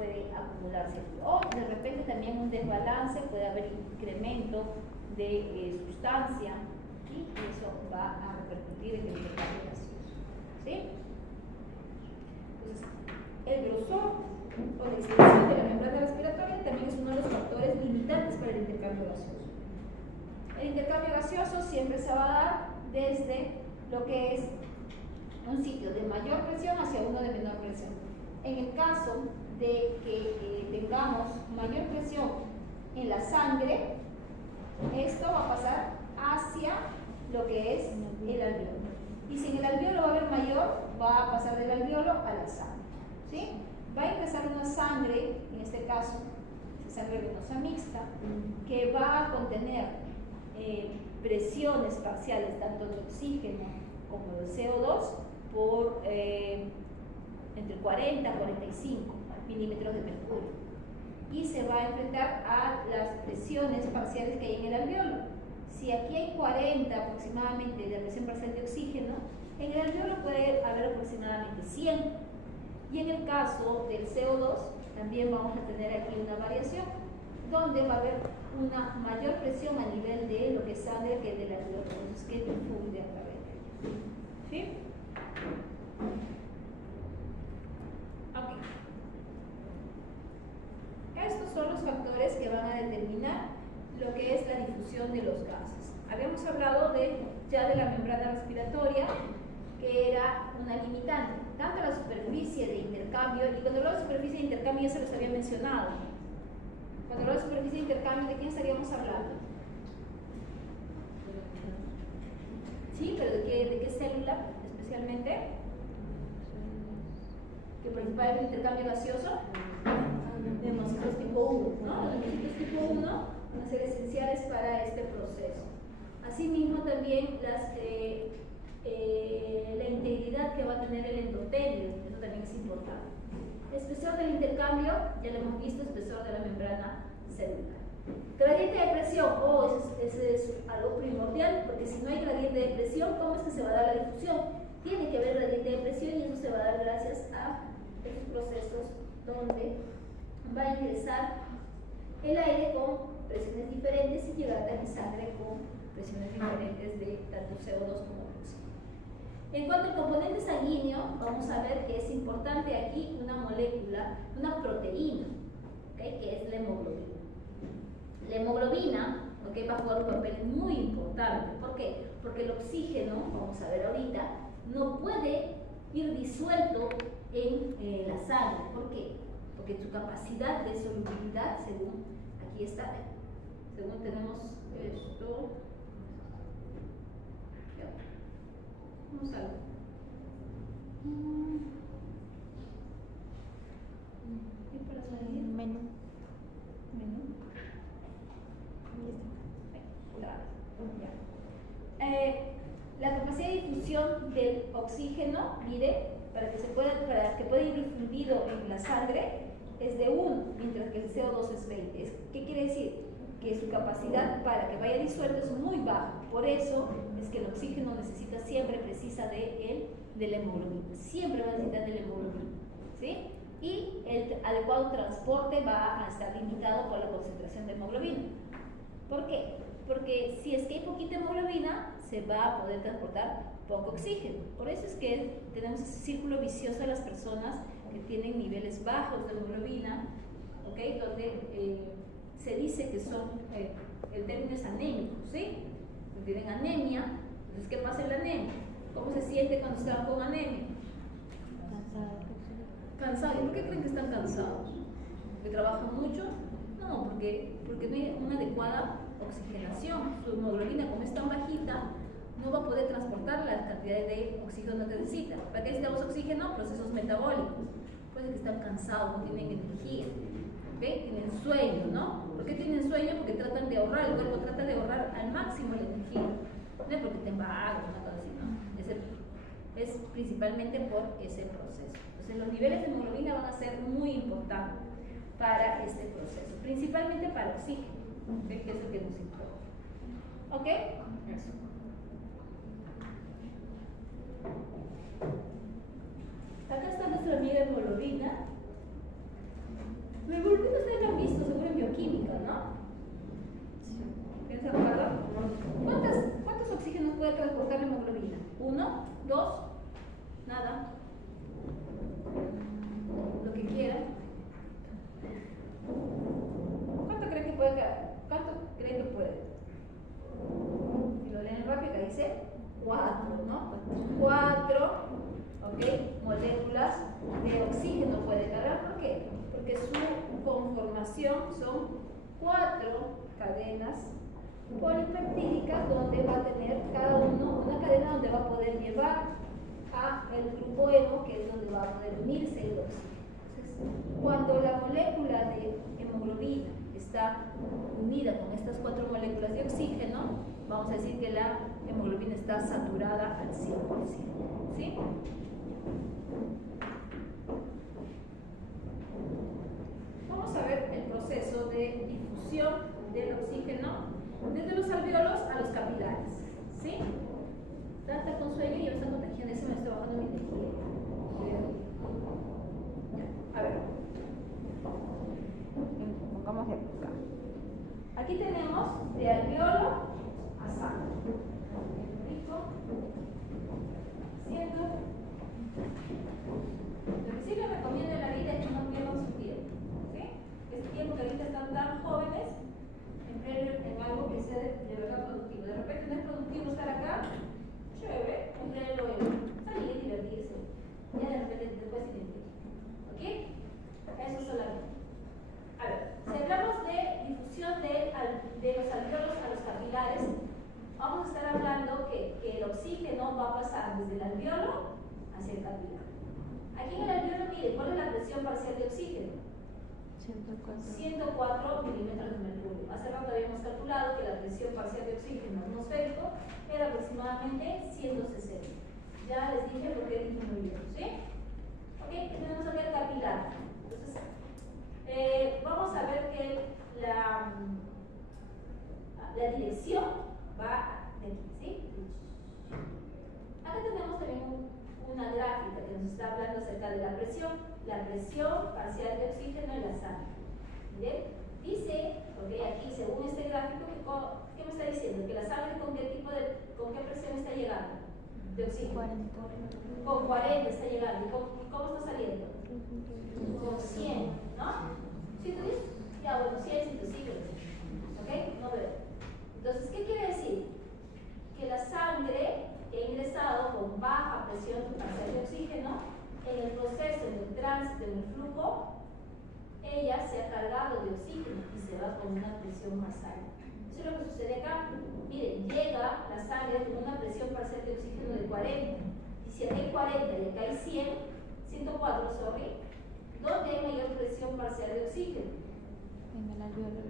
puede acumularse. O de repente también un desbalance, puede haber incremento de sustancia, y eso va a repercutir en el intercambio gaseoso. ¿Sí? Entonces, el grosor o la extensión de la membrana respiratoria también es uno de los factores limitantes para el intercambio gaseoso. El intercambio gaseoso siempre se va a dar desde lo que es un sitio de mayor presión hacia uno de menor presión. En el caso de que tengamos mayor presión en la sangre, esto va a pasar hacia lo que es el alveolo. Y si en el alveolo va a haber mayor, va a pasar del alveolo a la sangre. ¿Sí? Va a ingresar una sangre, en este caso, sangre venosa mixta, que va a contener presiones parciales tanto de oxígeno como de CO2 por entre 40 y 45 milímetros de mercurio, y se va a enfrentar a las presiones parciales que hay en el alveolo. Si aquí hay 40 aproximadamente de presión parcial de oxígeno, en el alveolo puede haber aproximadamente 100, y en el caso del CO2 también vamos a tener aquí una variación donde va a haber una mayor presión a nivel de lo que es sangre que del alveolo, entonces que difunde a través de ella. ¿Sí? Ok. Estos son los factores que van a determinar lo que es la difusión de los gases. Habíamos hablado ya de la membrana respiratoria, que era una limitante, tanto la superficie de intercambio, y cuando hablo de superficie de intercambio ya se los había mencionado. Cuando hablo de superficie de intercambio, ¿de quién estaríamos hablando? ¿Sí? ¿Pero de qué célula especialmente? ¿Que participa del intercambio gaseoso? De hemocitos tipo 1, ¿no? Los hemocitos tipo 1 van a ser esenciales para este proceso. Asimismo también la integridad que va a tener el endotelio, eso también es importante. El espesor del intercambio, ya lo hemos visto, espesor de la membrana celular. Gradiente de presión, ese es algo primordial, porque si no hay gradiente de presión, ¿cómo es que se va a dar la difusión? Tiene que haber gradiente de presión, y eso se va a dar gracias a estos procesos donde va a ingresar el aire con presiones diferentes y llegar a mi sangre con presiones diferentes de tanto CO2 como oxígeno. En cuanto al componente sanguíneo, vamos a ver que es importante aquí una molécula, una proteína, ¿okay? Que es la hemoglobina. La hemoglobina, ¿okay? Va a jugar un papel muy importante. ¿Por qué? Porque el oxígeno, vamos a ver ahorita, no puede ir disuelto en la sangre. ¿Por qué? Porque su capacidad de solubilidad, según aquí está, según tenemos esto, vamos a ver. ¿Y para salir? Menú. La capacidad de difusión del oxígeno, mire, para que pueda ir difundido en la sangre, es de 1, mientras que el CO2 es 20. ¿Qué quiere decir? Que su capacidad para que vaya disuelto es muy baja. Por eso es que el oxígeno precisa de la hemoglobina. Siempre va a necesitar de la hemoglobina, ¿sí? Y el adecuado transporte va a estar limitado por la concentración de hemoglobina. ¿Por qué? Porque si es que hay poquita hemoglobina, se va a poder transportar poco oxígeno. Por eso es que tenemos ese círculo vicioso de las personas que tienen niveles bajos de hemoglobina, ¿okay? Donde se dice que son, el término es anémicos, ¿sí? Tienen anemia. Entonces, ¿qué pasa en la anemia? ¿Cómo se siente cuando están con anemia? Cansados. ¿Y por qué creen que están cansados? ¿Porque trabajan mucho? No, porque no hay una adecuada oxigenación. Su hemoglobina, como es tan bajita, no va a poder transportar las cantidades de oxígeno que necesita. ¿Para qué necesitamos oxígeno? Procesos metabólicos. Puede que están cansados, no tienen energía, ¿okay? Tienen sueño, ¿no? ¿Por qué tienen sueño? Porque tratan de ahorrar, el cuerpo trata de ahorrar al máximo la energía. No es porque estén vagos, una cosa así, ¿no? Es principalmente por ese proceso. Entonces los niveles de hemoglobina van a ser muy importantes para este proceso, principalmente para oxígeno, ¿okay? Que es el que nos importa. ¿Ok? Eso. Acá está nuestra amiga hemoglobina. 2, nada, lo que quieran. ¿Cuánto creen que puede quedar? ¿Cuánto creen que puede? Si lo leen rápido, acá dice 4, ¿no? 4, ¿ok? Moléculas de oxígeno puede cargar. ¿Por qué? Porque su conformación son 4 cadenas polipeptídicas donde va a tener cada uno una cadena donde va a poder llevar a el grupo hemo, que es donde va a poder unirse el oxígeno. Entonces, cuando la molécula de hemoglobina está unida con estas 4 moléculas de oxígeno, vamos a decir que la hemoglobina está saturada al 100%. ¿Sí? Vamos a ver el proceso de difusión del oxígeno desde los alvéolos a los capilares. ¿Sí? Está con sueño y ya me está contagiando, eso me está bajando mi energía. A ver. Pongamos acá. Aquí tenemos de alvéolo a sangre. Rico. Haciendo. Lo que sí les recomiendo en la vida es que no pierdan su tiempo. ¿Sí? Este tiempo que ahorita están tan jóvenes, en algo que sea de verdad productivo. De repente no es productivo estar acá, chévere, emplearlo en salir, divertirse. Ya de repente después se identifica. ¿Ok? Eso solamente. A ver, si hablamos de difusión de los alvéolos a los capilares, vamos a estar hablando que el oxígeno va a pasar desde el alvéolo hacia el capilar. Aquí en el alvéolo, mire, ¿cuál es la presión parcial de oxígeno? 104 milímetros de mercurio. Hace rato habíamos calculado que la presión parcial de oxígeno atmosférico era aproximadamente 160. Ya les dije por qué disminuyó, ¿sí? Ok, tenemos aquí el capilar. Entonces, vamos a ver que la dirección va de aquí, ¿sí? Acá tenemos también una gráfica que nos está hablando acerca de la presión parcial de oxígeno en la sangre. ¿Bien? Dice, ok, aquí según este gráfico, ¿qué me está diciendo? Que la sangre con qué presión está llegando de oxígeno. 40. Con 40 está llegando. ¿Y cómo está saliendo? Con 100, ¿no? ¿110? Ya, bueno, 100, 105. ¿Ok? No veo. Entonces, ¿qué quiere decir? Que la sangre que ha ingresado con baja presión parcial de oxígeno, en el proceso, en el tránsito, en el flujo, ella se ha cargado de oxígeno y se va con una presión más alta. Eso es lo que sucede acá. Miren, llega la sangre con una presión parcial de oxígeno de 40. Y si acá hay 40 y acá hay 104, ¿dónde hay mayor presión parcial de oxígeno? En el alvéolo.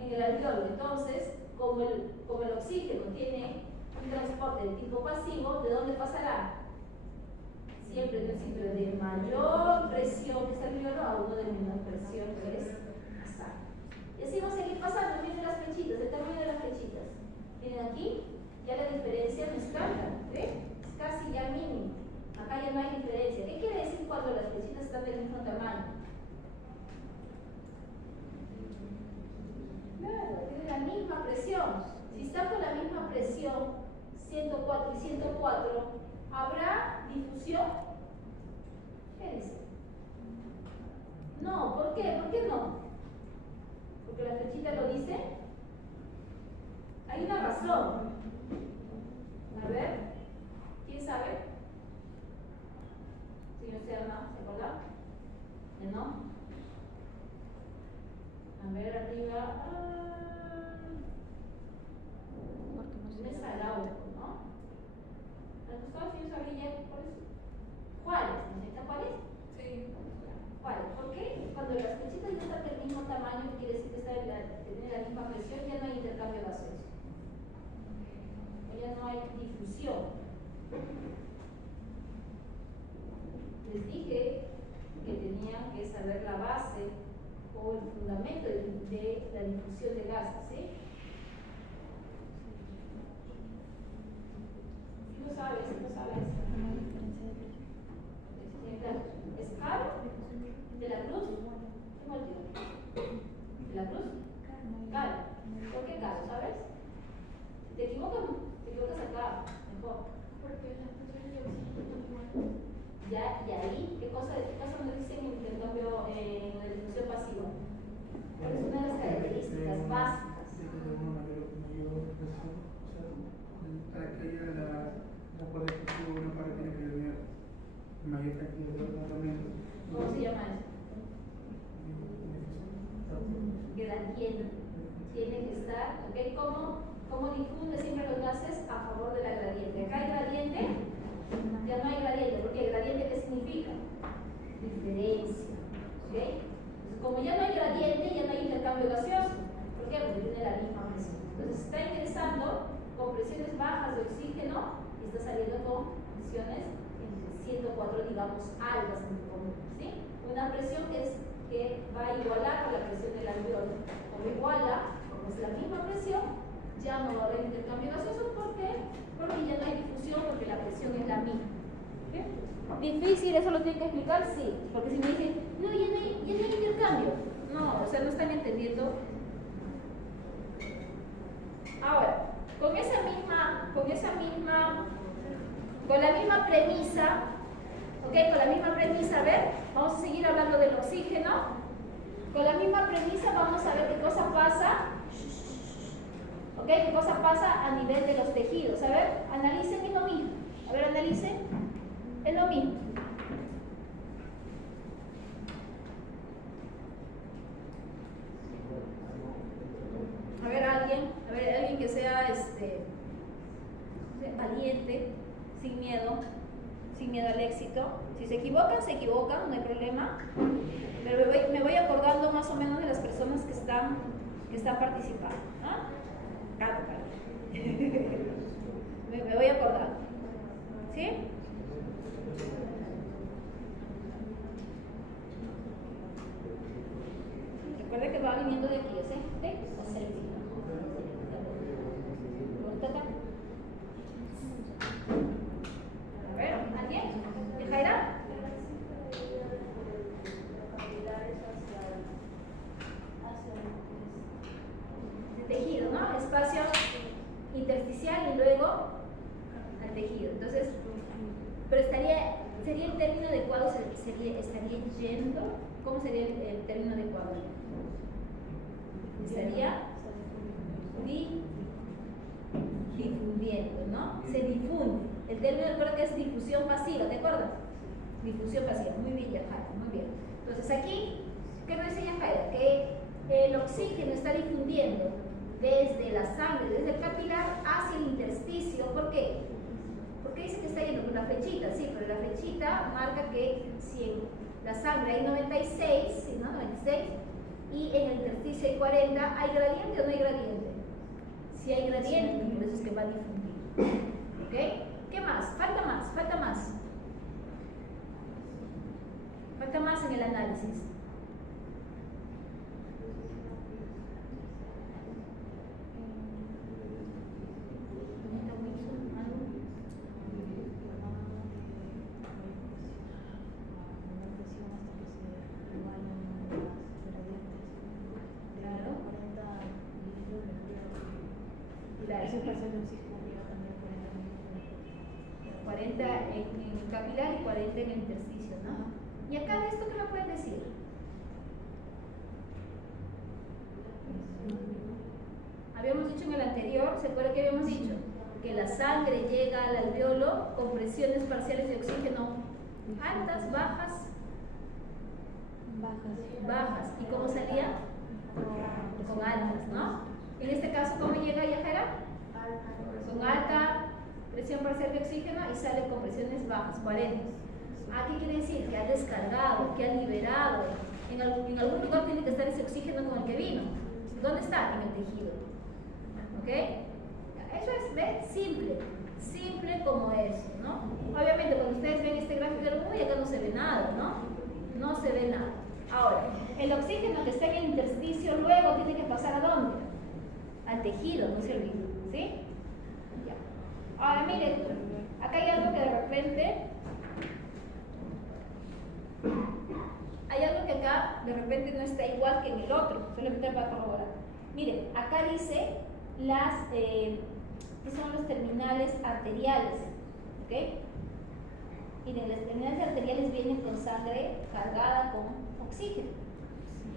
En el alvéolo. Entonces, como el oxígeno tiene un transporte de tipo pasivo, ¿de dónde pasará? Siempre de un sitio de mayor presión, que es el alvéolo, a uno de menor presión, que es la sangre. Y así vamos a seguir pasando. Miren las flechitas, el tamaño de las flechitas. Miren aquí, ya la diferencia no es tanta, ¿ven? Es casi ya mínimo. Acá ya no hay diferencia. ¿Qué quiere decir cuando las flechitas están del mismo tamaño? Claro, tienen la misma presión. Si están con la misma presión, 104 y 104, ¿habrá difusión? ¿Qué dice? No, ¿por qué? ¿Por qué no? Porque la flechita lo dice. Hay una razón. A ver, ¿quién sabe? Señor Serna, ¿se acuerda? ¿No? A ver, arriba. Porque no sé. Me salado, ¿no? ¿Al costado, señor Sabrilla? ¿Cuáles? ¿Necesita cuáles? Sí. ¿Cuáles? ¿Por qué? Cuando las flechitas ya están del mismo tamaño, quiere decir que tienen la misma presión, ya no hay intercambio gaseoso. Ya no hay difusión. Les dije que tenían que saber la base o el fundamento de la difusión de gases, ¿sí? ¿Sí lo sabes? ¿Sí lo sabes? ¿Es caro? ¿De la Cruz? ¿Qué motivo? ¿De la Cruz? Caro. ¿Por qué caro? ¿Sabes? Si te equivocas acá, mejor. Porque las funciones de oxígeno son iguales. Ya, y ahí, ¿qué cosa nos dicen en intercambio en la difusión pasiva? ¿Cuál es una de las características básicas? Para que haya la cuadrificación, una parte tiene que tener mayor cantidad de tratamiento. ¿Cómo se llama eso? Gradiente. Tiene que estar, ¿ok? ¿Cómo difunde siempre los gases a favor de la gradiente? Acá hay gradiente, ya no hay gradiente, porque gradiente ¿qué significa? Diferencia, ¿ok? Entonces, como ya no hay gradiente, ya no hay intercambio gaseoso. ¿Por qué? Porque tiene la misma presión. Entonces está ingresando con presiones bajas de oxígeno y está saliendo con presiones entre 104, digamos, altas en común, ¿sí? Una presión que va a igualar con la presión del alveolo. Como iguala, como es la misma presión, ya no va a haber intercambio gaseoso. ¿Por qué? Porque ya no hay difusión, porque la presión es la misma. ¿Okay? ¿Difícil? ¿Eso lo tienen que explicar? Sí. Porque si me dicen, no, ya no hay intercambio. No, o sea, no están entendiendo. Ahora, con la misma premisa, ¿ok? Con la misma premisa, a ver, vamos a seguir hablando del oxígeno. Con la misma premisa vamos a ver qué cosa pasa, ¿ok? ¿Qué cosa pasa a nivel de los tejidos? A ver, analicen en lo mismo. A ver, analicen en lo mismo. A ver, alguien que sea valiente, sin miedo al éxito. Si se equivocan, no hay problema. Pero me voy acordando más o menos de las personas que están participando. ¿Ah? Claro. me voy acordando. ¿Sí? Recuerda que va viniendo de aquí, ¿sí? O sea, a ver, ¿alguien? ¿Jaira? El tejido, ¿no? Espacio intersticial y luego al tejido. Entonces, pero sería el término adecuado, estaría yendo. ¿Cómo sería el término adecuado? Estaría difundiendo, ¿no? Se difunde. El término recuerda que es difusión pasiva, ¿de acuerdo? Difusión pasiva. Muy bien, Yajaira, muy bien. Entonces aquí, ¿qué nos dice Yajaira? Que el oxígeno está difundiendo desde la sangre, desde el capilar hacia el intersticio. ¿Por qué? Porque dice que está yendo con la flechita, sí, pero la flechita marca que si en la sangre hay 96, ¿sí, no? 96, y en el intersticio hay 40, ¿hay gradiente o no hay gradiente? Si hay gradiente, por eso es que va a difundir. ¿Ok? ¿Qué más? Falta más. Falta más en el análisis. Claro. 40 en el capilar y 40 en el intersticio, ¿no? ¿Y acá de esto qué me pueden decir? Habíamos dicho en el anterior, ¿se acuerdan que habíamos dicho? Que la sangre llega al alveolo con presiones parciales de oxígeno altas, bajas. ¿Y cómo salía? Con altas, ¿no? En este caso, ¿cómo llega Yajaira? Con alta presión parcial de oxígeno y sale con presiones bajas, 40. ¿Qué quiere decir? Que ha descargado, que ha liberado. En algún lugar tiene que estar ese oxígeno con el que vino. ¿Dónde está? En el tejido. ¿Ok? Eso es, ¿ves? Simple como eso, ¿no? Obviamente cuando ustedes ven este gráfico del uy, acá no se ve nada, ¿no? No se ve nada. Ahora, el oxígeno que está en el intersticio luego tiene que pasar ¿a dónde? Al tejido, no se olviden, ¿sí? Ya. Ahora miren, acá hay algo que de repente no está igual que en el otro, solamente para corroborar. Miren, acá dice que son los terminales arteriales, ¿ok? Y las terminales arteriales vienen con sangre cargada con oxígeno.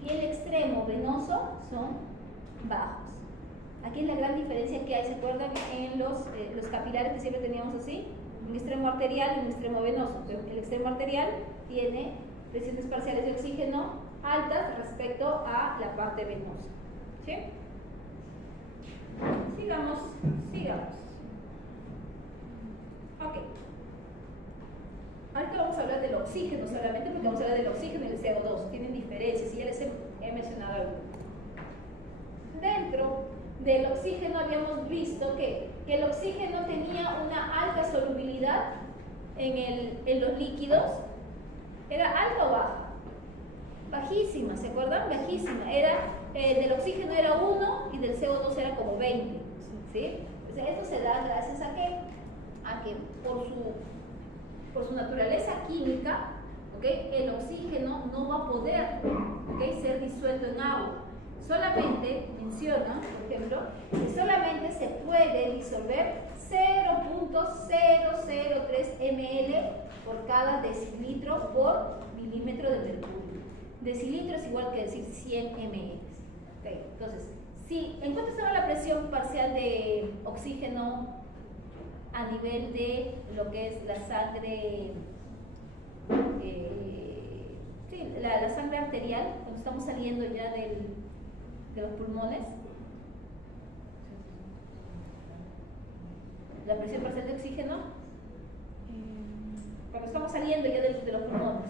Y el extremo venoso son bajos. Aquí es la gran diferencia que hay, ¿se acuerdan? En los capilares que siempre teníamos así, un extremo arterial y un extremo venoso. El extremo arterial tiene presiones parciales de oxígeno altas respecto a la parte venosa. ¿Sí? Sigamos. Ok. Ahorita vamos a hablar del oxígeno solamente, porque vamos a hablar del oxígeno y el CO2. Tienen diferencias y ya les he mencionado algunas. Dentro del oxígeno habíamos visto que el oxígeno tenía una alta solubilidad en los líquidos. ¿Era alta o baja? Bajísima, ¿se acuerdan? Bajísima. Del oxígeno era 1 y del CO2 era como 20. ¿Sí? Entonces, esto se da gracias a que por su naturaleza química, ¿okay? El oxígeno no va a poder, ¿okay? ser disuelto en agua. Solamente menciona, por ejemplo, que solamente se puede disolver 0.003 ml por cada decilitro por milímetro de mercurio. Decilitro es igual que decir 100 ml. ¿Okay? Entonces, ¿en cuánto estaba la presión parcial de oxígeno a nivel de lo que es la sangre, la sangre arterial, cuando estamos saliendo ya de los pulmones? La presión parcial de oxígeno, cuando estamos saliendo ya de los pulmones.